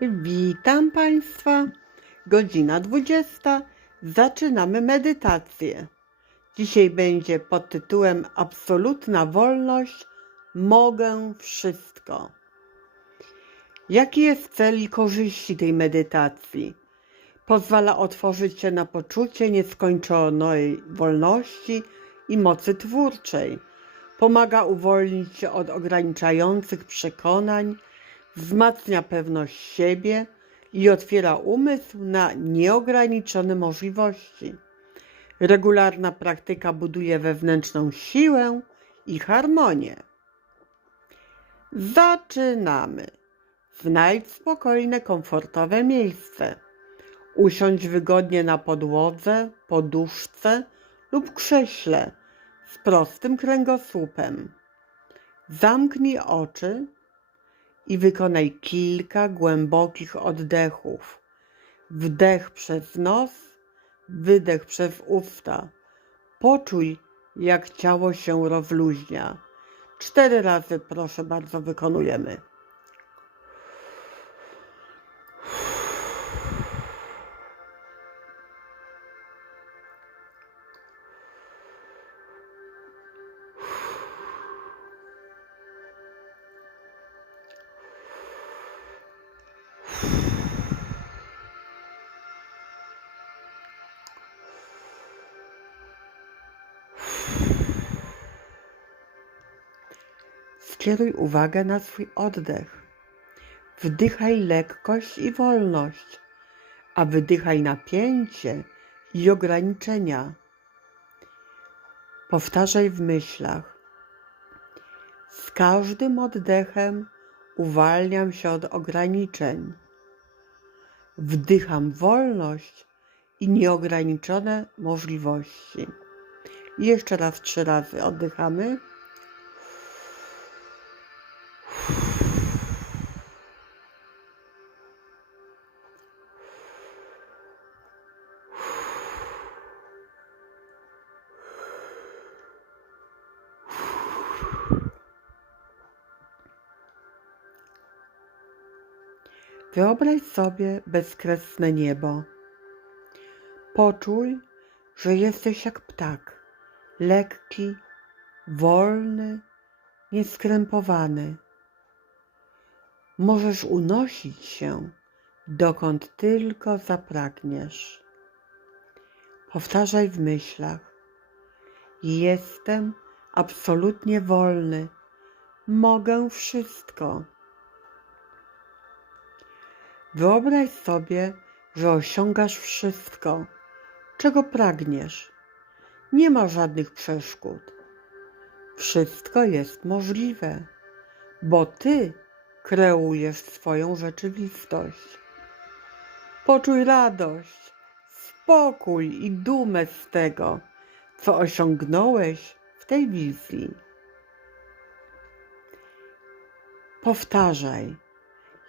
Witam Państwa. Godzina 20. Zaczynamy medytację. Dzisiaj będzie pod tytułem Absolutna wolność. Mogę wszystko. Jaki jest cel i korzyści tej medytacji? Pozwala otworzyć się na poczucie nieskończonej wolności i mocy twórczej. Pomaga uwolnić się od ograniczających przekonań, wzmacnia pewność siebie i otwiera umysł na nieograniczone możliwości. Regularna praktyka buduje wewnętrzną siłę i harmonię. Zaczynamy. Znajdź spokojne, komfortowe miejsce. Usiądź wygodnie na podłodze, poduszce lub krześle z prostym kręgosłupem. Zamknij oczy i wykonaj kilka głębokich oddechów. Wdech przez nos, wydech przez usta. Poczuj, jak ciało się rozluźnia. Cztery razy, proszę bardzo, wykonujemy. Skieruj uwagę na swój oddech. Wdychaj lekkość i wolność, a wydychaj napięcie i ograniczenia. Powtarzaj w myślach. Z każdym oddechem uwalniam się od ograniczeń. Wdycham wolność i nieograniczone możliwości. I jeszcze raz trzy razy oddychamy. Wyobraź sobie bezkresne niebo. Poczuj, że jesteś jak ptak, lekki, wolny, nieskrępowany. Możesz unosić się, dokąd tylko zapragniesz. Powtarzaj w myślach. Jestem absolutnie wolny. Mogę wszystko. Wyobraź sobie, że osiągasz wszystko, czego pragniesz. Nie ma żadnych przeszkód. Wszystko jest możliwe, bo ty kreujesz swoją rzeczywistość. Poczuj radość, spokój i dumę z tego, co osiągnąłeś w tej wizji. Powtarzaj.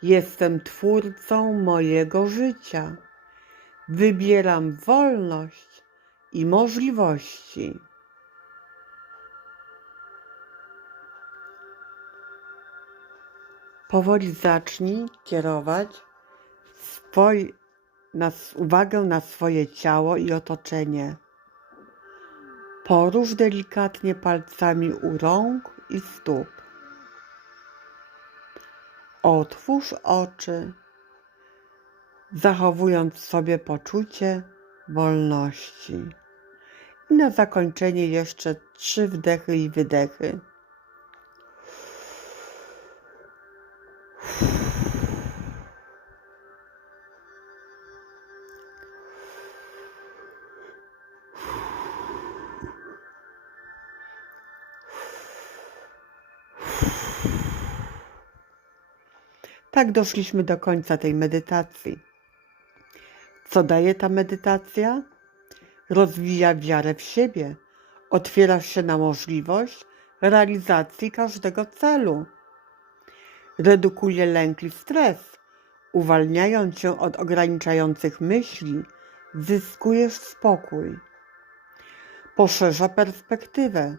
Jestem twórcą mojego życia. Wybieram wolność i możliwości. Powoli zacznij kierować swoj, na, uwagę na swoje ciało i otoczenie. Porusz delikatnie palcami u rąk i stóp. Otwórz oczy, zachowując w sobie poczucie wolności. I na zakończenie jeszcze trzy wdechy i wydechy. Tak doszliśmy do końca tej medytacji. Co daje ta medytacja? Rozwija wiarę w siebie, otwierasz się na możliwość realizacji każdego celu. Redukuje lęk i stres, uwalniając się od ograniczających myśli, zyskujesz spokój. Poszerza perspektywę,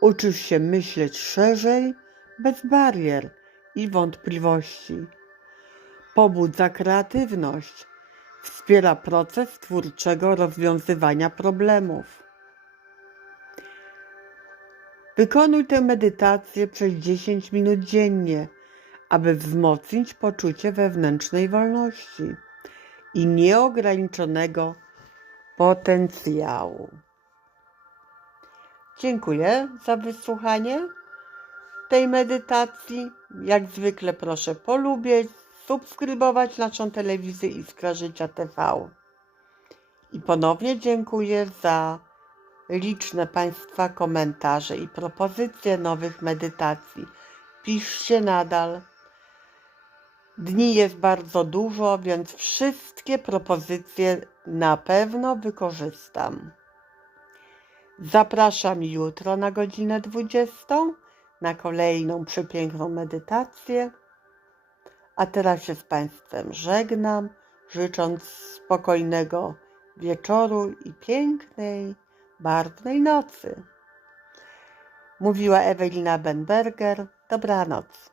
uczysz się myśleć szerzej, bez barier i wątpliwości. pobudza kreatywność, wspiera proces twórczego rozwiązywania problemów. Wykonuj tę medytację przez 10 minut dziennie, aby wzmocnić poczucie wewnętrznej wolności i nieograniczonego potencjału. Dziękuję za wysłuchanie tej medytacji. Jak zwykle proszę polubić, subskrybować naszą telewizję Iskra Życia TV. I ponownie dziękuję za liczne Państwa komentarze i propozycje nowych medytacji. Piszcie nadal. Dni jest bardzo dużo, więc wszystkie propozycje na pewno wykorzystam. Zapraszam jutro na godzinę 20 na kolejną przepiękną medytację. A teraz się z Państwem żegnam, życząc spokojnego wieczoru i pięknej, barwnej nocy. Mówiła Ewelina Benberger. Dobranoc.